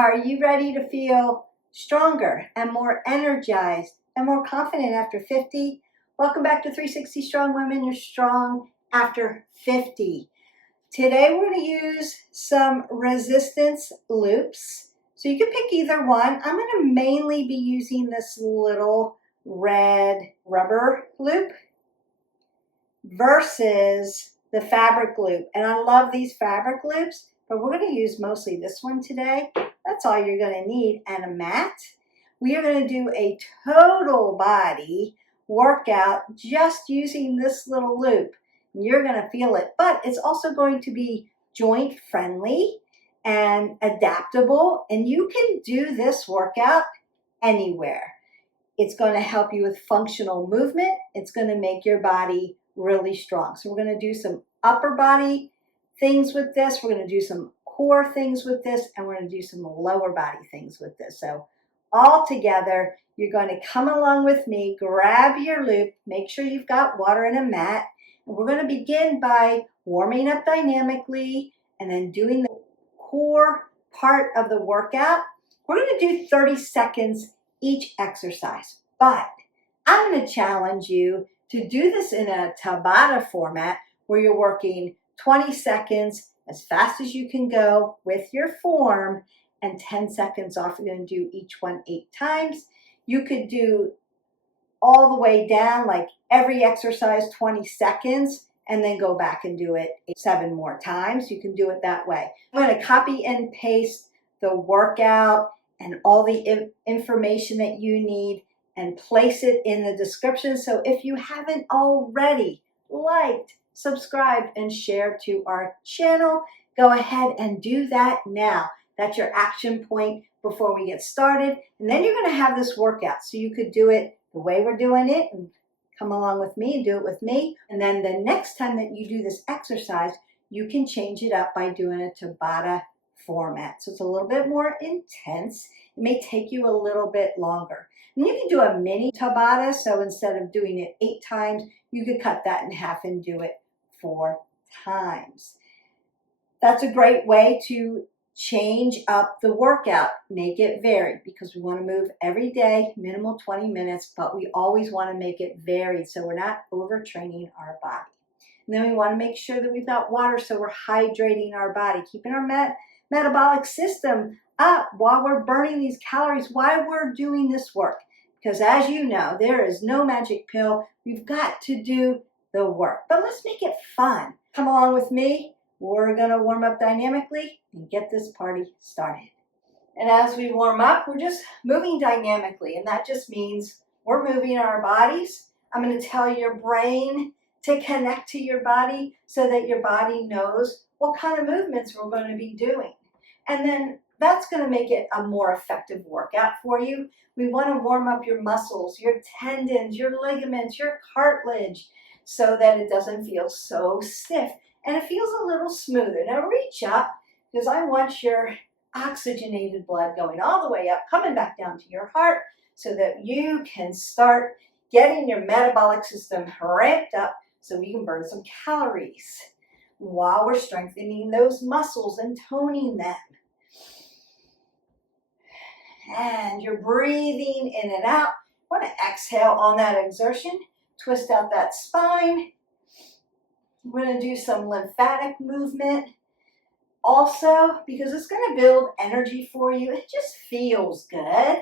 Are you ready to feel stronger and more energized and more confident after 50? Welcome back to 360 Strong Women. You're strong after 50. Today we're going to use some resistance loops. So you can pick either one. I'm going to mainly be using this little red rubber loop versus the fabric loop. And I love these fabric loops, but we're going to use mostly this one today. That's all you're going to need, and a mat. We are going to do a total body workout just using this little loop. You're going to feel it, but it's also going to be joint friendly and adaptable, and you can do this workout anywhere. It's going to help you with functional movement. It's going to make your body really strong. So we're going to do some upper body things with this. We're going to do some core things with this, and we're going to do some lower body things with this. So all together, you're going to come along with me, grab your loop, make sure you've got water and a mat, and we're going to begin by warming up dynamically and then doing the core part of the workout. We're going to do 30 seconds each exercise, but I'm going to challenge you to do this in a Tabata format where you're working 20 seconds as fast as you can go with your form and 10 seconds off. You're going to do each one 8 times. You could do all the way down, like every exercise 20 seconds, and then go back and do it 7 more times. You can do it that way. I'm going to copy and paste the workout and all the information that you need and place it in the description. So if you haven't already liked, subscribed, and shared to our channel, go ahead and do that now. That's your action point before we get started. And then you're going to have this workout. So you could do it the way we're doing it and come along with me and do it with me. And then the next time that you do this exercise, you can change it up by doing a Tabata format. So it's a little bit more intense. It may take you a little bit longer. And you can do a mini Tabata. So instead of doing it 8 times, you could cut that in half and do it 4 times. That's a great way to change up the workout, make it varied, because we want to move every day, minimal 20 minutes, but we always want to make it varied so we're not overtraining our body. And then we want to make sure that we've got water so we're hydrating our body, keeping our metabolic system up while we're burning these calories, while we're doing this work. Because as you know, there is no magic pill. We've got to do the work, but let's make it fun. Come along with me. We're going to warm up dynamically and get this party started. And as we warm up, we're just moving dynamically, and that just means we're moving our bodies. I'm going to tell your brain to connect to your body so that your body knows what kind of movements we're going to be doing. And then that's going to make it a more effective workout for you. We want to warm up your muscles, your tendons, your ligaments, your cartilage, so that it doesn't feel so stiff and it feels a little smoother. Now reach up, because I want your oxygenated blood going all the way up, coming back down to your heart so that you can start getting your metabolic system ramped up so we can burn some calories while we're strengthening those muscles and toning them. And you're breathing in and out. Want to exhale on that exertion. Twist out that spine. We're going to do some lymphatic movement also, because it's going to build energy for you. It just feels good.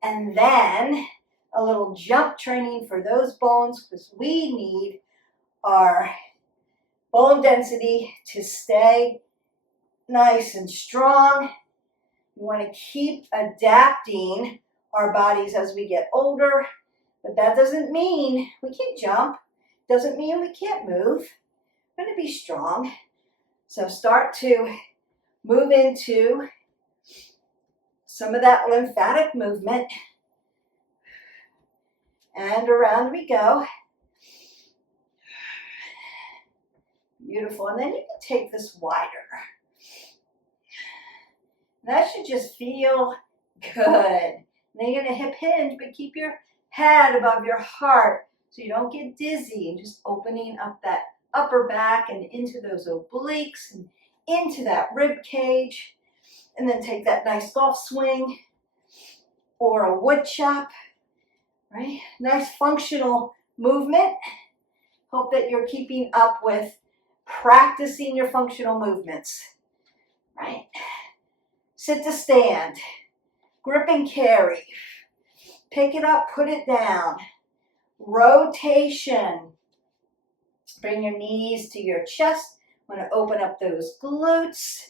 And then a little jump training for those bones, because we need our bone density to stay nice and strong. We want to keep adapting our bodies as we get older, but that doesn't mean we can't jump. Doesn't mean we can't move. We're going to be strong. So start to move into some of that lymphatic movement. And around we go. Beautiful. And then you can take this wider. That should just feel good. And then you're going to hip hinge, but keep your head above your heart so you don't get dizzy, and just opening up that upper back and into those obliques and into that rib cage. And then take that nice golf swing or a wood chop, right? Nice functional movement. Hope that you're keeping up with practicing your functional movements, right? Sit to stand, grip and carry. Pick it up, put it down. Rotation. Bring your knees to your chest. Want to open up those glutes.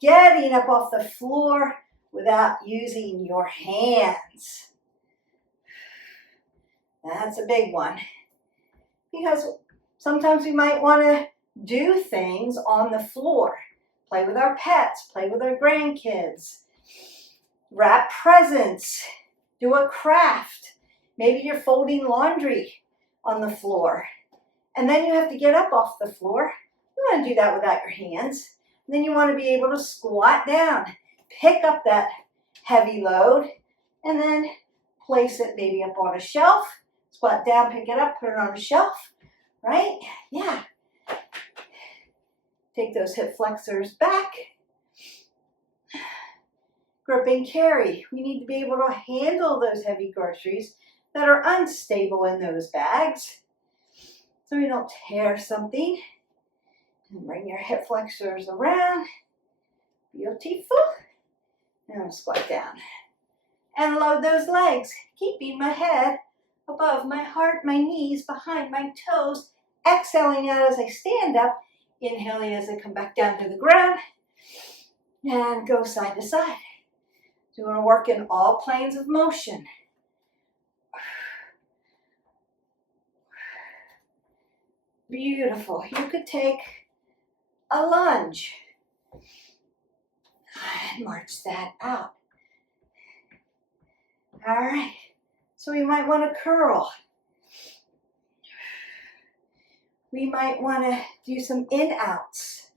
Getting up off the floor without using your hands. That's a big one. Because sometimes we might want to do things on the floor. Play with our pets, play with our grandkids. Wrap presents, do a craft. Maybe you're folding laundry on the floor. And then you have to get up off the floor. You want to do that without your hands. And then you want to be able to squat down, pick up that heavy load, and then place it maybe up on a shelf. Squat down, pick it up, put it on a shelf, right? Yeah. Take those hip flexors back. Grip and carry. We need to be able to handle those heavy groceries that are unstable in those bags so we don't tear something. And bring your hip flexors around. Beautiful. Now squat down. And load those legs, keeping my head above my heart, my knees behind my toes. Exhaling out as I stand up. Inhaling as I come back down to the ground. And go side to side. So you want to work in all planes of motion. Beautiful. You could take a lunge and march that out. All right. So we might want to curl. We might want to do some in-outs.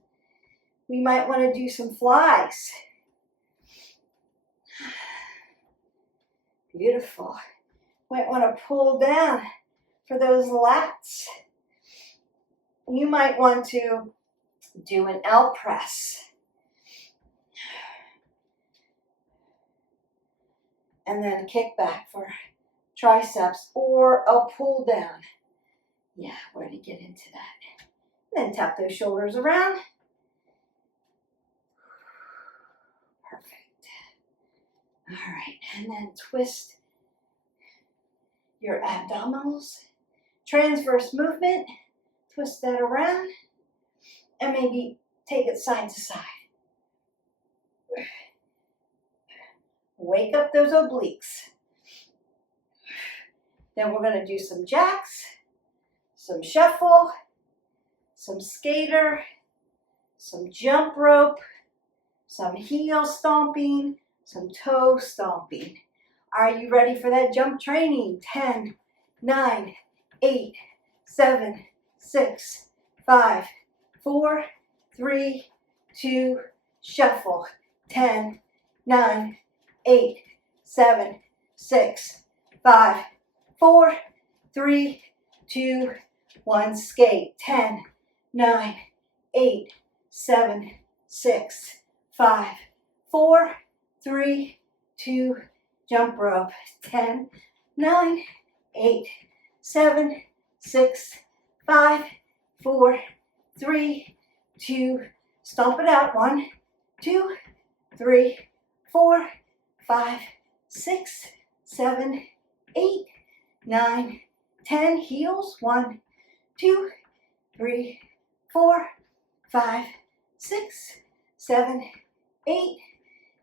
We might want to do some flies. Beautiful. Might want to pull down for those lats. You might want to do an L press. And then a kick back for triceps or a pull down. Yeah, we're going to get into that. And then tap those shoulders around. Perfect. All right, and then twist your abdominals. Transverse movement. Twist that around. And maybe take it side to side. Wake up those obliques. Then we're going to do some jacks, some shuffle, some skater, some jump rope, some heel stomping, some toe stomping. Are you ready for that jump training? 10, 9, 8, 7, 6, 5, 4, 3, 2, shuffle. 10, 9, 8, 7, 6, 5, 4, 3, 2, 1, skate. 10, 9, 8, 7, 6, 5, 4, 3, 2, jump rope. 10, 9, 8, 7, 6, 5, 4, 3, 2, stomp it out. 1, 2, 3, 4, 5, 6, 7, 8, 9, 10. Heels. 1, 2, 3, 4, 5, 6, 7, 8,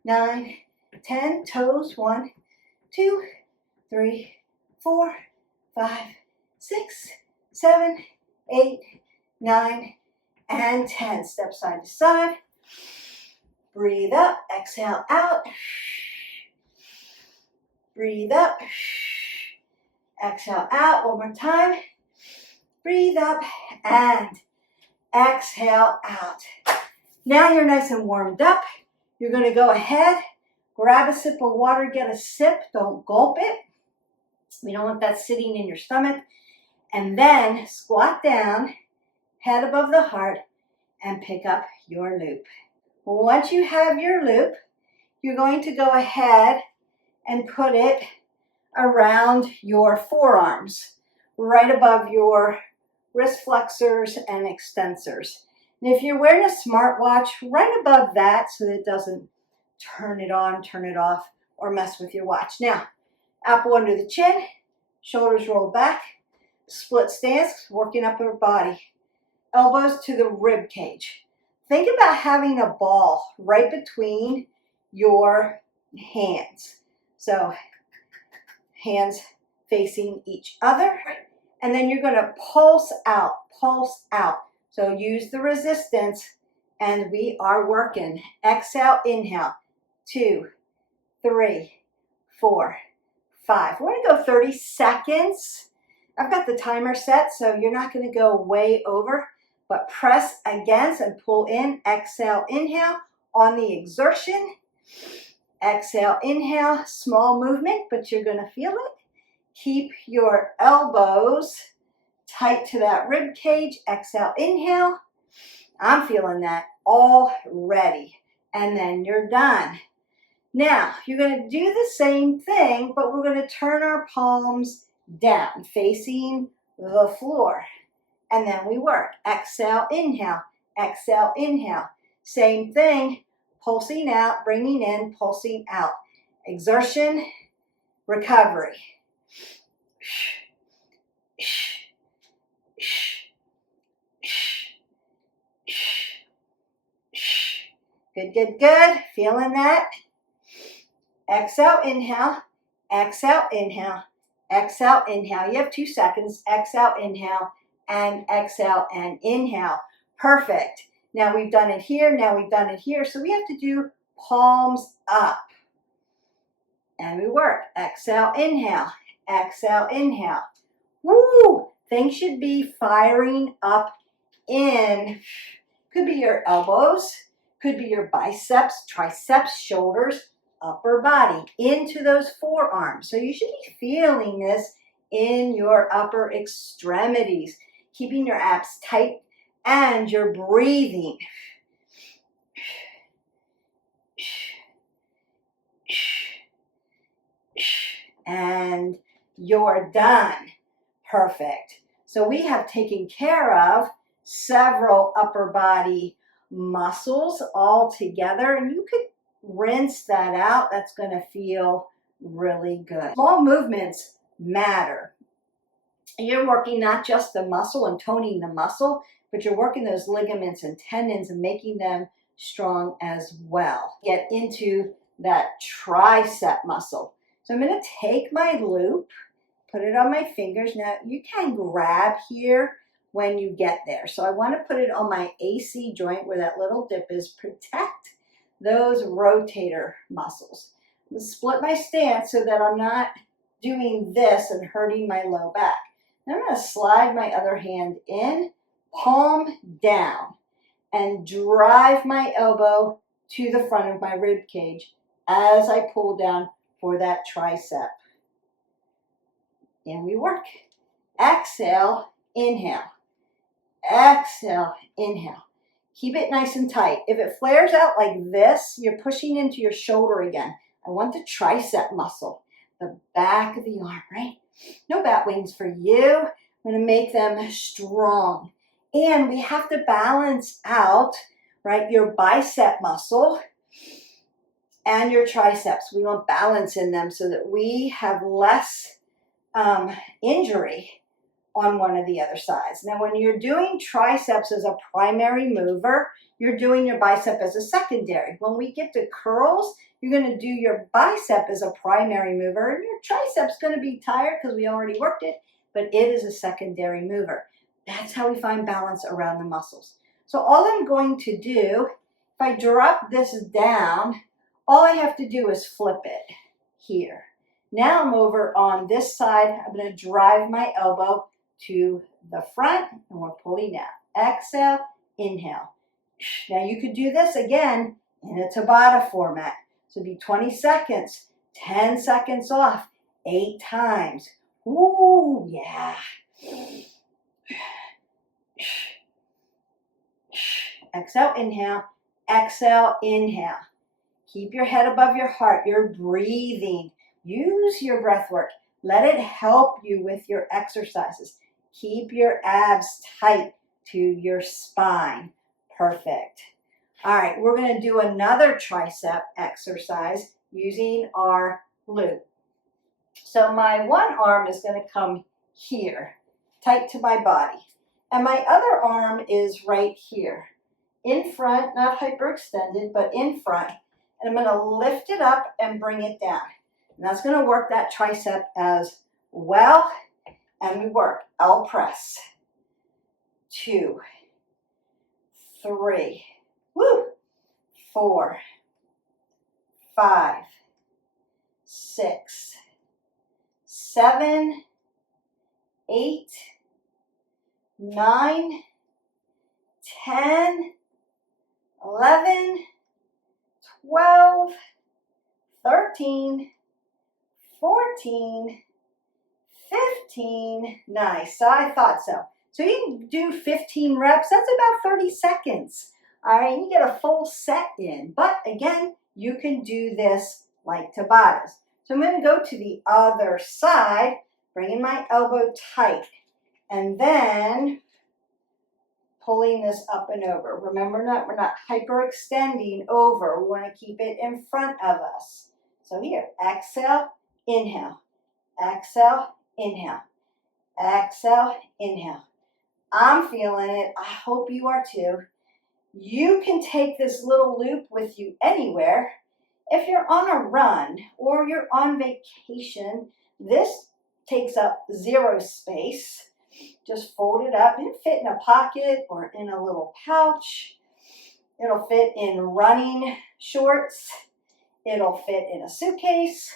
9, 10. Toes. 1, 2, 3, 4, 5, 6, 7, 8, 9, and 10. Step side to side. Breathe up. Exhale out. Breathe up. Exhale out. One more time. Breathe up and exhale out. Now you're nice and warmed up. You're going to go ahead, grab a sip of water, get a sip. Don't gulp it. We don't want that sitting in your stomach. And then squat down, head above the heart, and pick up your loop. Once you have your loop, you're going to go ahead and put it around your forearms, right above your wrist flexors and extensors. And if you're wearing a smartwatch, right above that so that it doesn't turn it on, turn it off, or mess with your watch. Now, apple under the chin, shoulders rolled back, split stance, working up your body. Elbows to the rib cage. Think about having a ball right between your hands. So hands facing each other. And then you're going to pulse out, pulse out. So use the resistance and we are working. Exhale, inhale. 2, 3, 4, 5. We're going to go 30 seconds. I've got the timer set, so you're not going to go way over, but press against and pull in. Exhale, inhale on the exertion. Exhale, inhale, small movement, but you're going to feel it. Keep your elbows tight to that rib cage. Exhale, inhale. I'm feeling that already. And then you're done. Now, you're going to do the same thing, but we're going to turn our palms down, facing the floor. And then we work. Exhale, inhale. Exhale, inhale. Same thing, pulsing out, bringing in, pulsing out. Exertion, recovery. Good, good, good. Feeling that? Exhale, inhale. Exhale, inhale. Exhale, inhale. You have 2 seconds. Exhale, inhale, and exhale and inhale. Perfect. Now we've done it here. Now we've done it here. So we have to do palms up. And we work. Exhale, inhale. Exhale, inhale. Woo! Things should be firing up in. Could be your elbows. Could be your biceps, triceps, shoulders, upper body, into those forearms. So you should be feeling this in your upper extremities, keeping your abs tight and you're breathing. And you're done. Perfect. So we have taken care of several upper body muscles all together, and you could rinse that out. That's going to feel really good. Small movements matter. You're working not just the muscle and toning the muscle, but you're working those ligaments and tendons and making them strong as well. Get into that tricep muscle. So I'm going to take my loop, put it on my fingers. Now you can grab here when you get there. So I want to put it on my AC joint where that little dip is. Protect those rotator muscles. I'm going to split my stance so that I'm not doing this and hurting my low back. Now I'm going to slide my other hand in, palm down, and drive my elbow to the front of my rib cage as I pull down for that tricep. And we work. Exhale, inhale. Exhale, inhale. Keep it nice and tight. If it flares out like this, you're pushing into your shoulder again. I want the tricep muscle, the back of the arm, right? No bat wings for you. I'm going to make them strong. And we have to balance out, right, your bicep muscle and your triceps. We want balance in them so that we have less injury on one of the other sides. Now, when you're doing triceps as a primary mover, you're doing your bicep as a secondary. When we get to curls, you're going to do your bicep as a primary mover, and your triceps going to be tired because we already worked it, but it is a secondary mover. That's how we find balance around the muscles. So all I'm going to do, if I drop this down, all I have to do is flip it here. Now I'm over on this side. I'm going to drive my elbow to the front, and we're pulling down. Exhale, inhale. Now you could do this again in a Tabata format. So it'd be 20 seconds, 10 seconds off, 8 times. Ooh, yeah. Exhale, inhale. Exhale, inhale. Keep your head above your heart. You're breathing. Use your breath work. Let it help you with your exercises. Keep your abs tight to your spine. Perfect. All right, we're going to do another tricep exercise using our glute. So my one arm is going to come here, tight to my body. And my other arm is right here, in front, not hyperextended, but in front. And I'm going to lift it up and bring it down. And that's going to work that tricep as well. And we work L press. 2, 3, woo, 4, 5, 6, 7, 8, 9, 10, 11, 12, 13, 14, 15. Nice. So I thought so. So you can do 15 reps. That's about 30 seconds. All right, you get a full set in. But again, you can do this like Tabatas. So I'm going to go to the other side, bringing my elbow tight, and then pulling this up and over. Remember, we're not hyperextending over. We want to keep it in front of us. So here, exhale, inhale, exhale, inhale, exhale, inhale. I'm feeling it. I hope you are too. You can take this little loop with you anywhere. If you're on a run or you're on vacation, this takes up 0 space. Just fold it up. It'll fit in a pocket or in a little pouch. It'll fit in running shorts. It'll fit in a suitcase.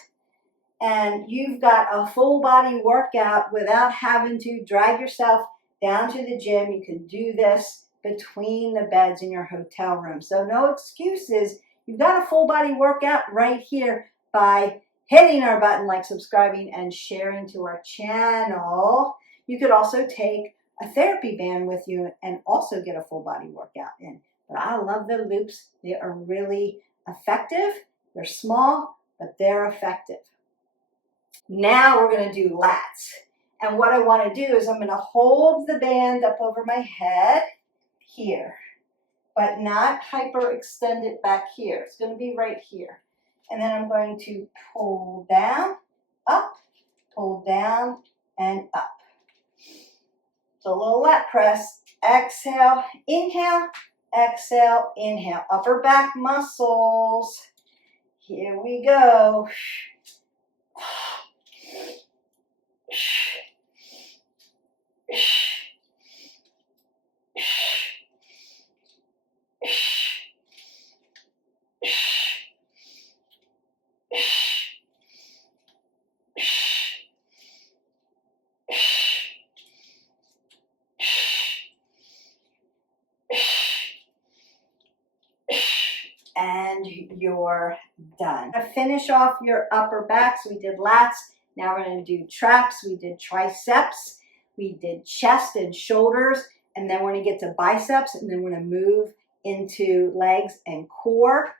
And you've got a full body workout without having to drag yourself down to the gym. You can do this between the beds in your hotel room. So no excuses. You've got a full body workout right here by hitting our button like subscribing and sharing to our channel. You could also take a therapy band with you and also get a full body workout in. But I love the loops. They are really effective. They're small, but they're effective. Now we're going to do lats. And what I want to do is I'm going to hold the band up over my head here, but not hyperextend it back here. It's going to be right here. And then I'm going to pull down, up, pull down, and up. So a little lat press. Exhale, inhale, exhale, inhale. Upper back muscles. Here we go. And you're done. To finish off your upper back, so we did lats. Now we're going to do traps. We did triceps. We did chest and shoulders. And then we're going to get to biceps. And then we're going to move into legs and core.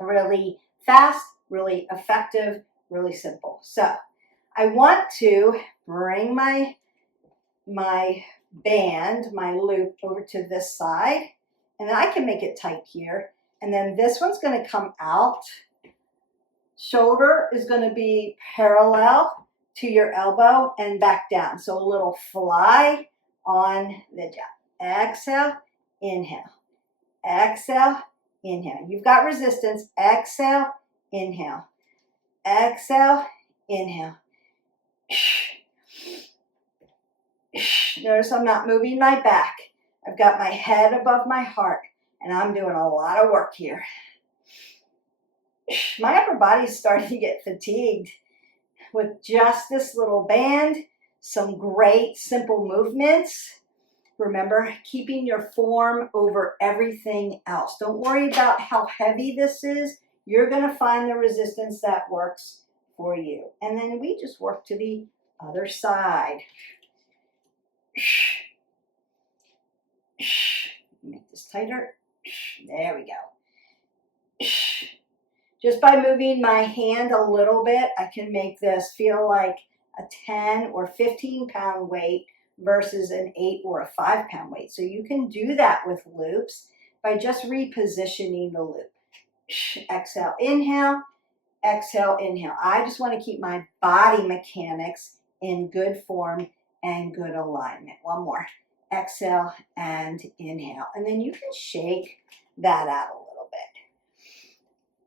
Really fast, really effective, really simple. So I want to bring my band, my loop over to this side. And then I can make it tight here. And then this one's going to come out. Shoulder is going to be parallel to your elbow and back down. So a little fly on the jump. Exhale, inhale. Exhale, inhale. You've got resistance. Exhale, inhale. Exhale, inhale. Notice I'm not moving my back. I've got my head above my heart, and I'm doing a lot of work here. My upper body's starting to get fatigued with just this little band, some great simple movements. Remember, keeping your form over everything else. Don't worry about how heavy this is. You're going to find the resistance that works for you. And then we just work to the other side. Make this tighter. There we go. Just by moving my hand a little bit, I can make this feel like a 10 or 15 pound weight versus an 8 or a 5 pound weight. So you can do that with loops by just repositioning the loop. Exhale, inhale, exhale, inhale. I just want to keep my body mechanics in good form and good alignment. One more. Exhale and inhale. And then you can shake that out a little bit.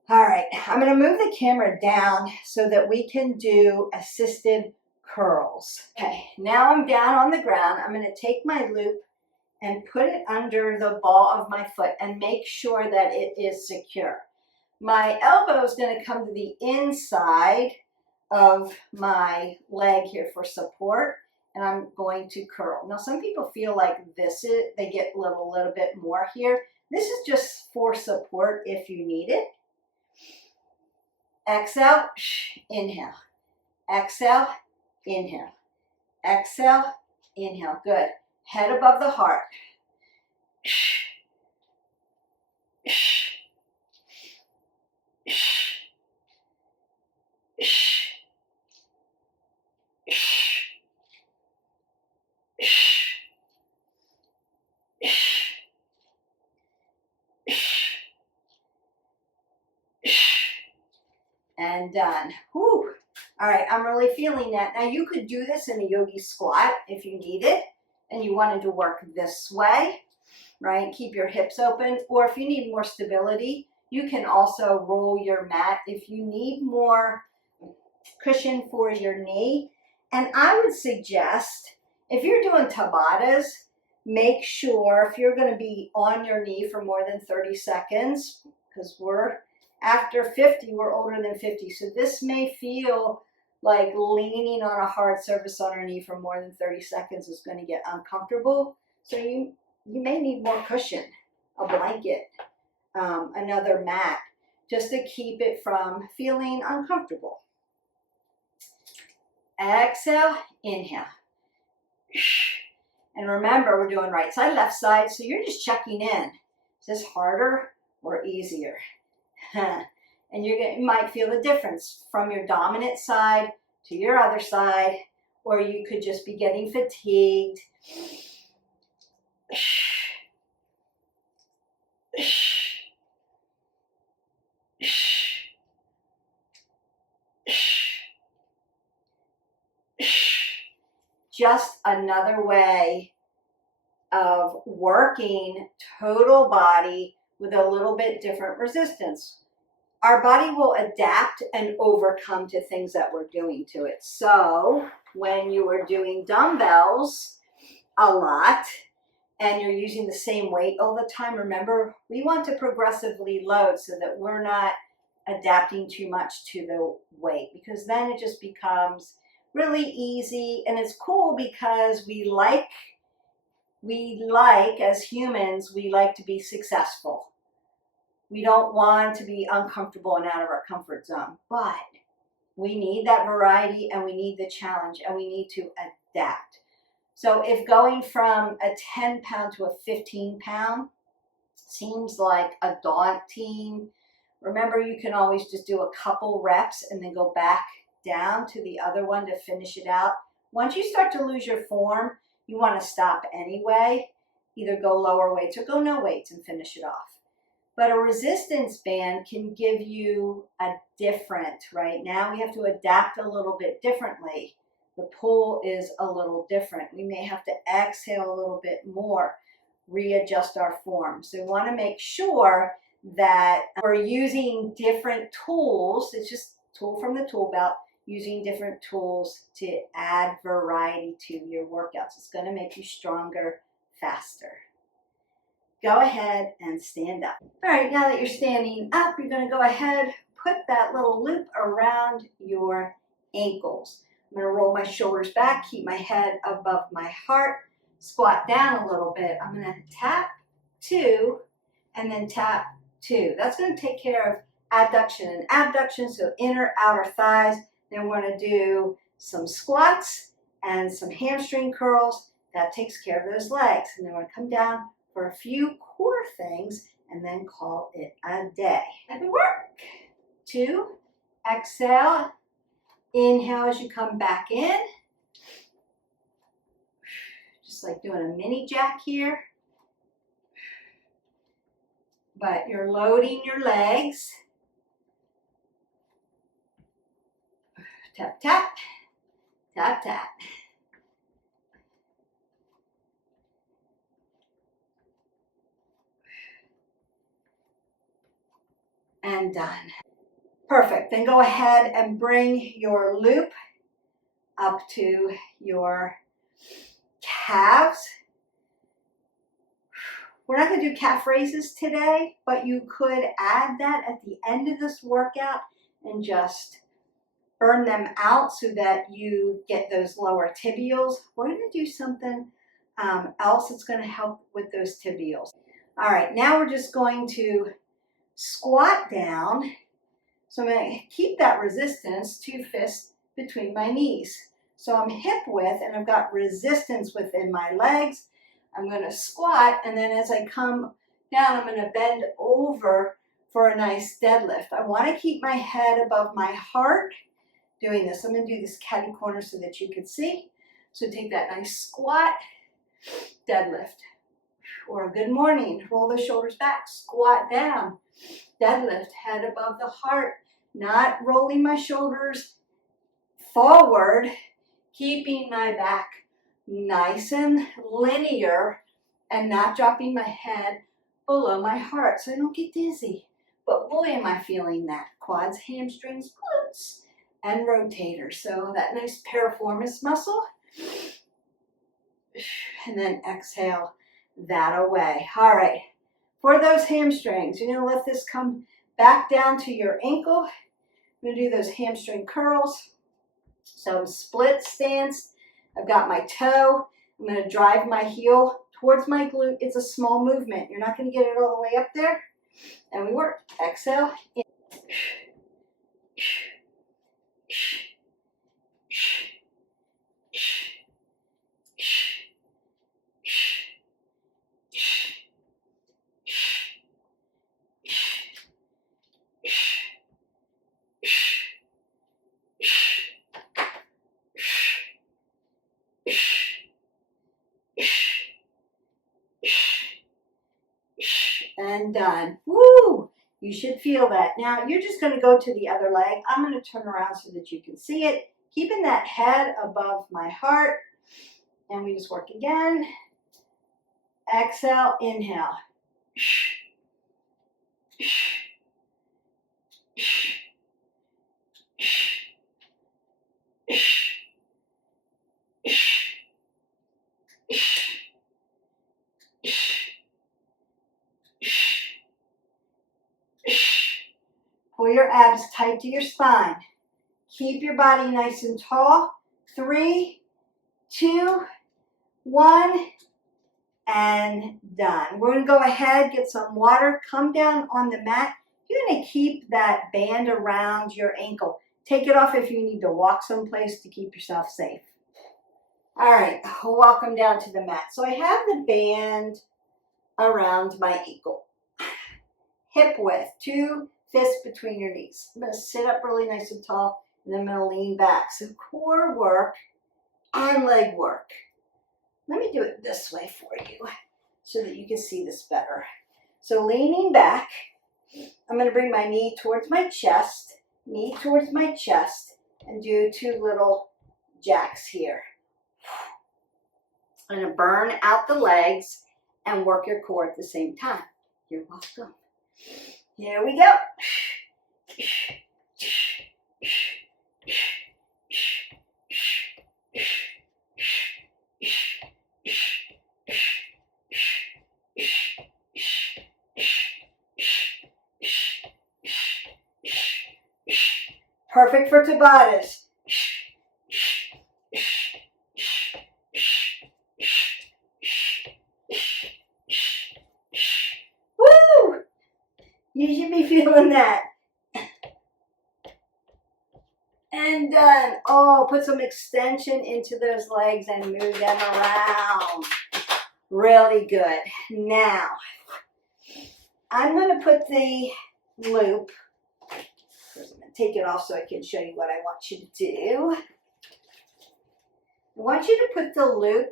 All right, I'm going to move the camera down so that we can do assisted curls. Okay, now I'm down on the ground. I'm going to take my loop and put it under the ball of my foot and make sure that it is secure. My elbow is going to come to the inside of my leg here for support, and I'm going to curl. Now, some people feel like they get a little bit more here. This is just for support if you need it. Exhale, inhale. Exhale, inhale. Exhale, inhale. Good. Head above the heart. And done. Whew. All right, I'm really feeling that. Now you could do this in a yogi squat if you need it and you wanted to work this way, right? Keep your hips open. Or if you need more stability, you can also roll your mat if you need more cushion for your knee. And I would suggest, if you're doing Tabatas, make sure if you're going to be on your knee for more than 30 seconds, because we're after 50, we're older than 50. So this may feel like leaning on a hard surface on our knee for more than 30 seconds is going to get uncomfortable. So you may need more cushion, a blanket, another mat, just to keep it from feeling uncomfortable. Exhale, inhale. And remember, we're doing right side, left side, so you're just checking in. Is this harder or easier? And you might feel the difference from your dominant side to your other side, or you could just be getting fatigued. Just another way of working total body with a little bit different resistance. Our body will adapt and overcome to things that we're doing to it. So when you are doing dumbbells a lot and you're using the same weight all the time, remember, we want to progressively load so that we're not adapting too much to the weight, because then it just becomes really easy. And it's cool because we like as humans, we like to be successful. We don't want to be uncomfortable and out of our comfort zone, but we need that variety and we need the challenge and we need to adapt. So if going from a 10 pound to a 15 pound seems like a daunting, remember you can always just do a couple reps and then go back down to the other one to finish it out. Once you start to lose your form, you want to stop anyway. Either go lower weights or go no weights and finish it off. But a resistance band can give you a different, right? Now we have to adapt a little bit differently. The pull is a little different. We may have to exhale a little bit more, readjust our form. So we want to make sure that we're using different tools. It's just tool from the tool belt, using different tools to add variety to your workouts. It's going to make you stronger, faster. Go ahead and stand up. All right, now that you're standing up, you're going to go ahead, put that little loop around your ankles. I'm going to roll my shoulders back, keep my head above my heart, squat down a little bit. I'm going to tap 2 and then tap 2. That's going to take care of adduction and abduction, so inner, outer thighs. Then we're going to do some squats and some hamstring curls. That takes care of those legs. And then we're going to come down for a few core things and then call it a day. And we work. 2, exhale, inhale as you come back in. Just like doing a mini jack here. But you're loading your legs. Tap, tap, tap, tap. And done. Perfect. Then go ahead and bring your loop up to your calves. We're not going to do calf raises today, but you could add that at the end of this workout and just burn them out so that you get those lower tibials. We're going to do something else that's going to help with those tibials. All right, now we're just going to squat down. So I'm going to keep that resistance, 2 fists between my knees. So I'm hip width and I've got resistance within my legs. I'm going to squat, and then as I come down, I'm going to bend over for a nice deadlift. I want to keep my head above my heart doing this. I'm going to do this catty corner so that you can see. So take that nice squat, deadlift. Or a good morning, roll the shoulders back, squat down, deadlift, head above the heart, not rolling my shoulders forward, keeping my back nice and linear and not dropping my head below my heart so I don't get dizzy. But boy, am I feeling that. Quads, hamstrings, glutes, and rotators. So that nice piriformis muscle. And then exhale that away. All right. For those hamstrings, you're going to let this come back down to your ankle. I'm going to do those hamstring curls. So split stance. I've got my toe. I'm going to drive my heel towards my glute. It's a small movement. You're not going to get it all the way up there. And we work. Exhale. In. And done. Woo! You should feel that. Now you're just going to go to the other leg. I'm going to turn around so that you can see it. Keeping that head above my heart. And we just work again. Exhale, inhale. Pull your abs tight to your spine. Keep your body nice and tall. 3, 2, 1, and done. We're going to go ahead, get some water, come down on the mat. You're going to keep that band around your ankle. Take it off if you need to walk someplace to keep yourself safe. All right, welcome down to the mat. So I have the band around my ankle. Hip width, 2 fists between your knees. I'm going to sit up really nice and tall, and then I'm going to lean back. So core work and leg work. Let me do it this way for you so that you can see this better. So leaning back, I'm going to bring my knee towards my chest, and do 2 little jacks here. I'm going to burn out the legs and work your core at the same time. You're welcome. Here we go. Perfect for Tabatas. Woo! You should be feeling that. And done. Oh, put some extension into those legs and move them around. Really good. Now, I'm going to put the loop, first I'm going to take it off so I can show you what I want you to do. I want you to put the loop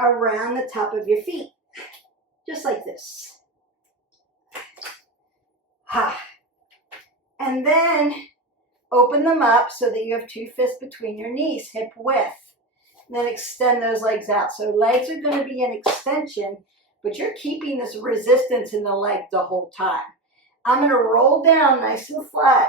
around the top of your feet, just like this. Ha. And then open them up so that you have 2 fists between your knees, hip width. And then extend those legs out. So legs are going to be an extension, but you're keeping this resistance in the leg the whole time. I'm going to roll down nice and flat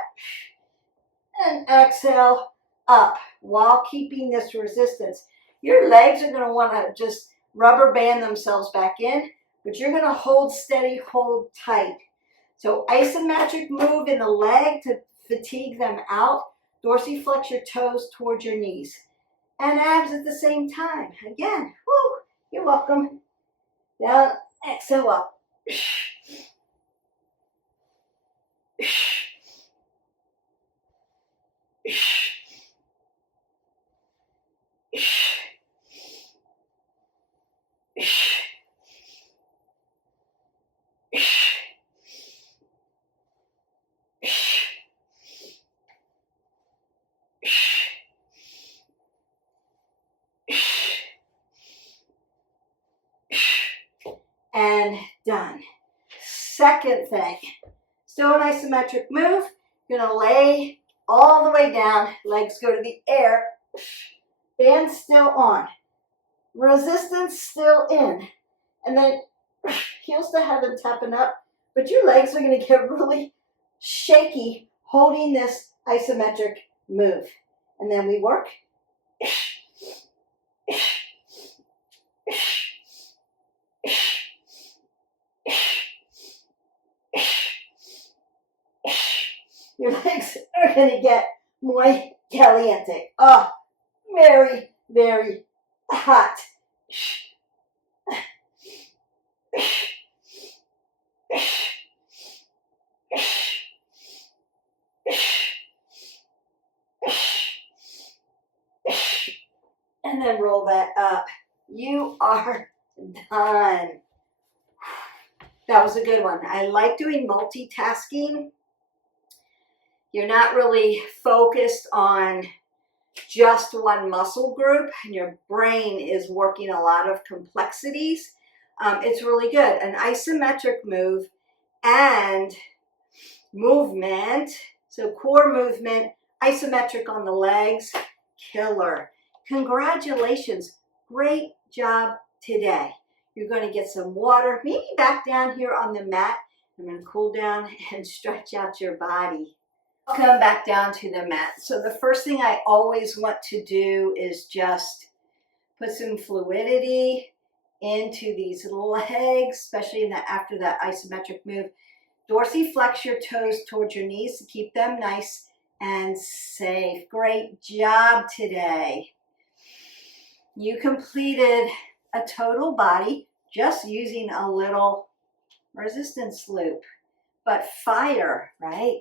and exhale up while keeping this resistance. Your legs are going to want to just rubber band themselves back in, but you're going to hold steady, hold tight. So isometric move in the leg to fatigue them out. Dorsiflex your toes towards your knees. And abs at the same time. Again, woo, you're welcome. Down, exhale up. And done. Second thing, still an isometric move. You're gonna lay all the way down, legs go to the air, band still on, resistance still in, and then heels to heaven tapping up, but your legs are gonna get really shaky holding this isometric move. And then we work. Your legs are going to get muy caliente. Oh, very, very hot. And then roll that up. You are done. That was a good one. I like doing multitasking. You're not really focused on just one muscle group, and your brain is working a lot of complexities. It's really good. An isometric move and movement. So core movement, isometric on the legs, killer. Congratulations. Great job today. You're going to get some water, maybe back down here on the mat. I'm going to cool down and stretch out your body. Come back down to the mat. So the first thing I always want to do is just put some fluidity into these legs, especially after that isometric move. Dorsiflex your toes towards your knees to keep them nice and safe. Great job today. You completed a total body just using a little resistance loop, but fire, right?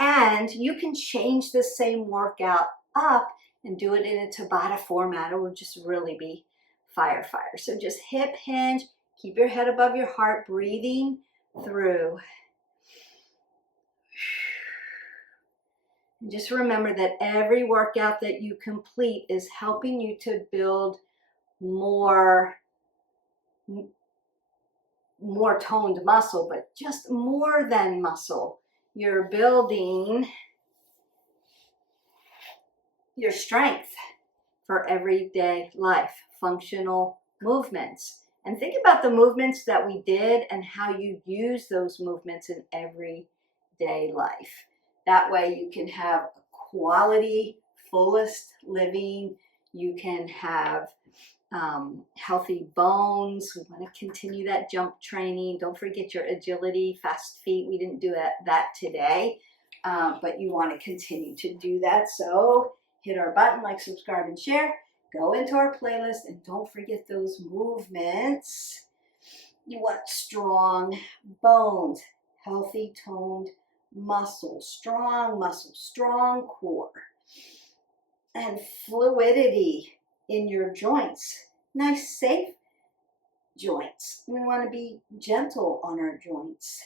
And you can change the same workout up and do it in a Tabata format. It will just really be fire. So just hip hinge, keep your head above your heart, breathing through. And just remember that every workout that you complete is helping you to build more toned muscle, but just more than muscle. You're building your strength for everyday life, functional movements. And think about the movements that we did and how you use those movements in everyday life. That way you can have quality, fullest living. You can have healthy bones. We want to continue that jump training. Don't forget your agility, fast feet. We didn't do that today, but you want to continue to do that. So hit our button, like, subscribe, and share. Go into our playlist, and don't forget those movements. You want strong bones, healthy toned muscles, strong core, and fluidity in your joints. Nice, safe joints. We want to be gentle on our joints.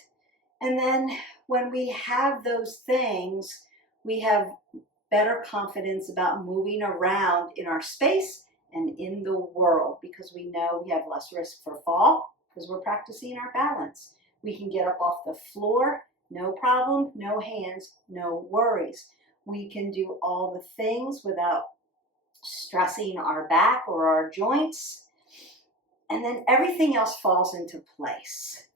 And then when we have those things, we have better confidence about moving around in our space and in the world, because we know we have less risk for fall because we're practicing our balance. We can get up off the floor, no problem, no hands, no worries. We can do all the things without stressing our back or our joints. And then everything else falls into place.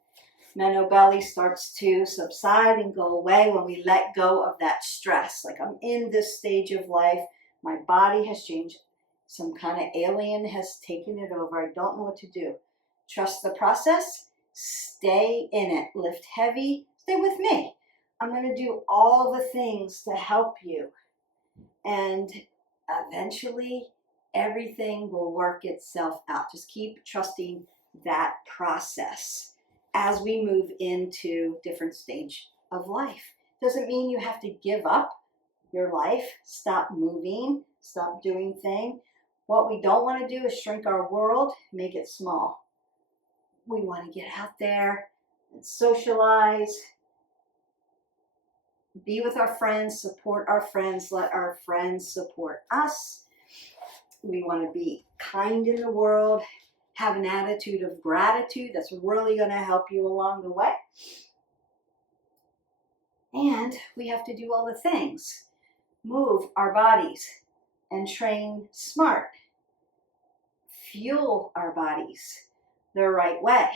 Meno belly starts to subside and go away when we let go of that stress. Like, I'm in this stage of life, my body has changed. Some kind of alien has taken it over. I don't know what to do. Trust the process. Stay in it. Lift heavy. Stay with me. I'm going to do all the things to help you. And eventually, everything will work itself out. Just keep trusting that process as we move into different stage of life. Doesn't mean you have to give up your life, stop moving, stop doing things. What we don't want to do is shrink our world, make it small. We want to get out there and socialize, be with our friends, support our friends, let our friends support us. We want to be kind in the world, have an attitude of gratitude. That's really going to help you along the way. And we have to do all the things. Move our bodies and train smart. Fuel our bodies the right way.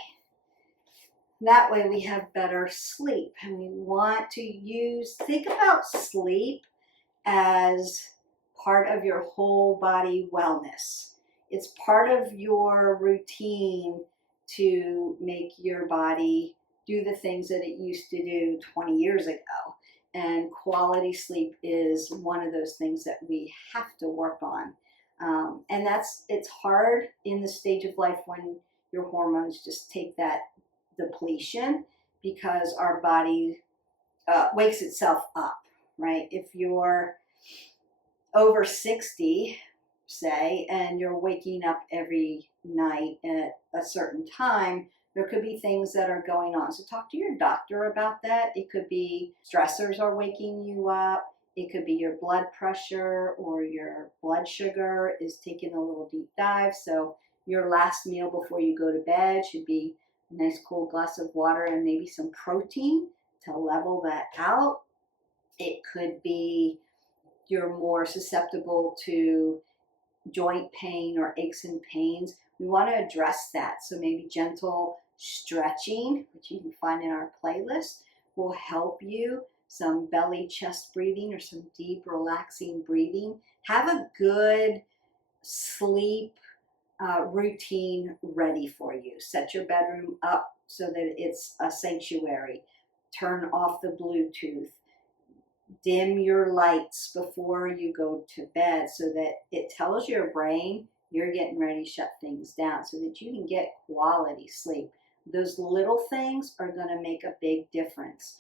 That way we have better sleep. And we want to think about sleep as part of your whole body wellness. It's part of your routine to make your body do the things that it used to do 20 years ago. And quality sleep is one of those things that we have to work on. And it's hard in the stage of life when your hormones just take that depletion, because our body wakes itself up, right? If you're over 60, say, and you're waking up every night at a certain time, there could be things that are going on. So talk to your doctor about that. It could be stressors are waking you up. It could be your blood pressure or your blood sugar is taking a little deep dive. So your last meal before you go to bed should be a nice cold glass of water and maybe some protein to level that out. It could be you're more susceptible to joint pain or aches and pains. We want to address that. So maybe gentle stretching, which you can find in our playlist, will help you. Some belly chest breathing or some deep relaxing breathing. Have a good sleep routine ready for you. Set your bedroom up so that it's a sanctuary. Turn off the Bluetooth. Dim your lights before you go to bed so that it tells your brain you're getting ready to shut things down so that you can get quality sleep. Those little things are going to make a big difference.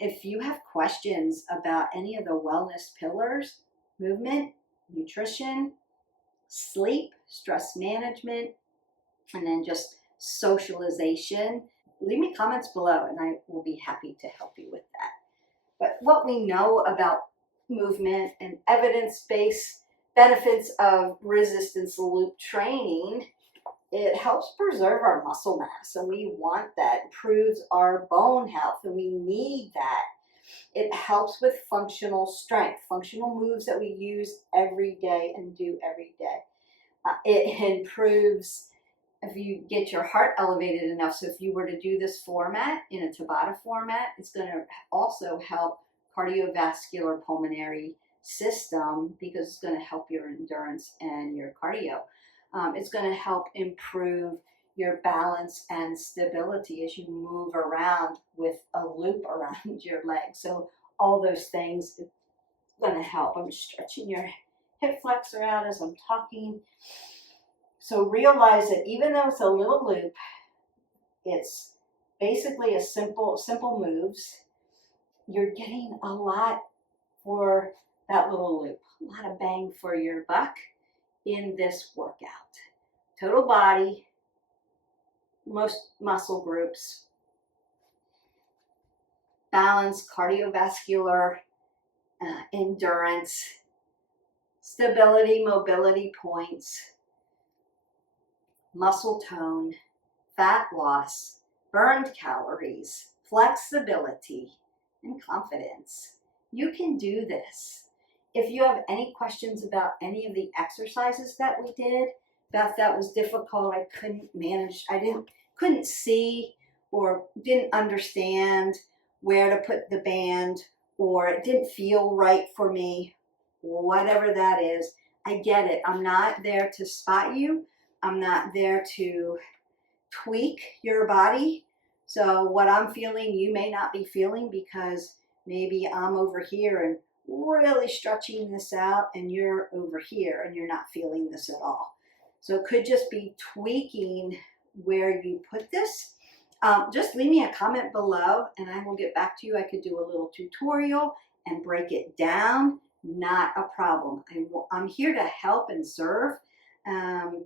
If you have questions about any of the wellness pillars, movement, nutrition, sleep, stress management, and then just socialization, leave me comments below and I will be happy to help you with that. But what we know about movement and evidence-based benefits of resistance loop training, it helps preserve our muscle mass, and we want that. It improves our bone health, and we need that. It helps with functional strength, functional moves that we use every day and do every day. It improves if you get your heart elevated enough. So if you were to do this format in a Tabata format, it's going to also help cardiovascular pulmonary system because it's going to help your endurance and your cardio. It's going to help improve your balance and stability as you move around with a loop around your legs. So all those things are going to help. I'm stretching your hip flexor out as I'm talking. So realize that even though it's a little loop, it's basically a simple moves. You're getting a lot for that little loop, a lot of bang for your buck in this workout. Total body, most muscle groups. Balance, cardiovascular, endurance, stability, mobility points, muscle tone, fat loss, burned calories, flexibility, and confidence. You can do this. If you have any questions about any of the exercises that we did, that was difficult, I couldn't manage, couldn't see or didn't understand where to put the band, or it didn't feel right for me, whatever that is, I get it. I'm not there to spot you. I'm not there to tweak your body. So what I'm feeling, you may not be feeling, because maybe I'm over here and really stretching this out and you're over here and you're not feeling this at all. So it could just be tweaking where you put this. Just leave me a comment below and I will get back to you. I could do a little tutorial and break it down. Not a problem. I'm here to help and serve.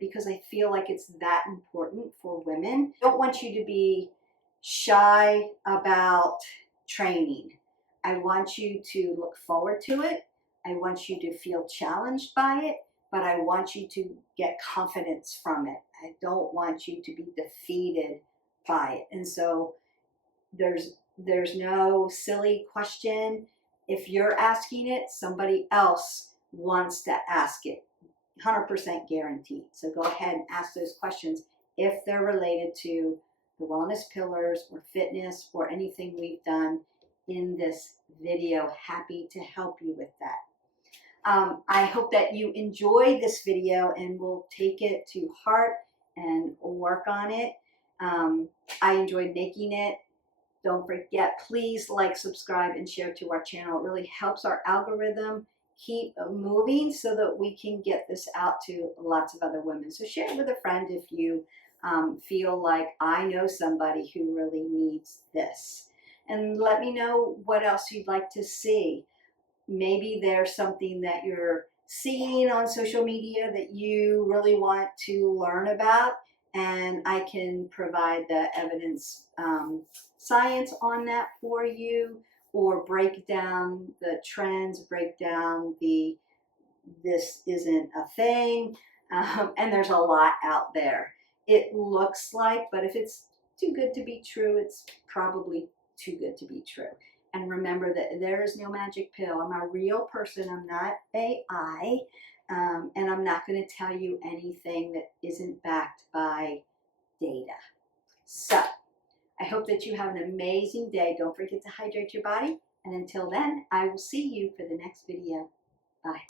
Because I feel like it's that important for women. I don't want you to be shy about training. I want you to look forward to it. I want you to feel challenged by it, but I want you to get confidence from it. I don't want you to be defeated by it. And so there's no silly question. If you're asking it, somebody else wants to ask it. 100% guaranteed. So go ahead and ask those questions if they're related to the wellness pillars or fitness or anything we've done in this video. Happy to help you with that. I hope that you enjoyed this video and will take it to heart and work on it. I enjoyed making it. Don't forget, please like, subscribe, and share to our channel. It really helps our algorithm keep moving so that we can get this out to lots of other women. So share it with a friend if you feel like I know somebody who really needs this. And let me know what else you'd like to see. Maybe there's something that you're seeing on social media that you really want to learn about, and I can provide the evidence science on that for you, or break down the trends, break down this isn't a thing, and there's a lot out there. It looks like, but if it's too good to be true, it's probably too good to be true. And remember that there is no magic pill. I'm a real person. I'm not AI, and I'm not going to tell you anything that isn't backed by data. So I hope that you have an amazing day. Don't forget to hydrate your body. And until then, I will see you for the next video. Bye.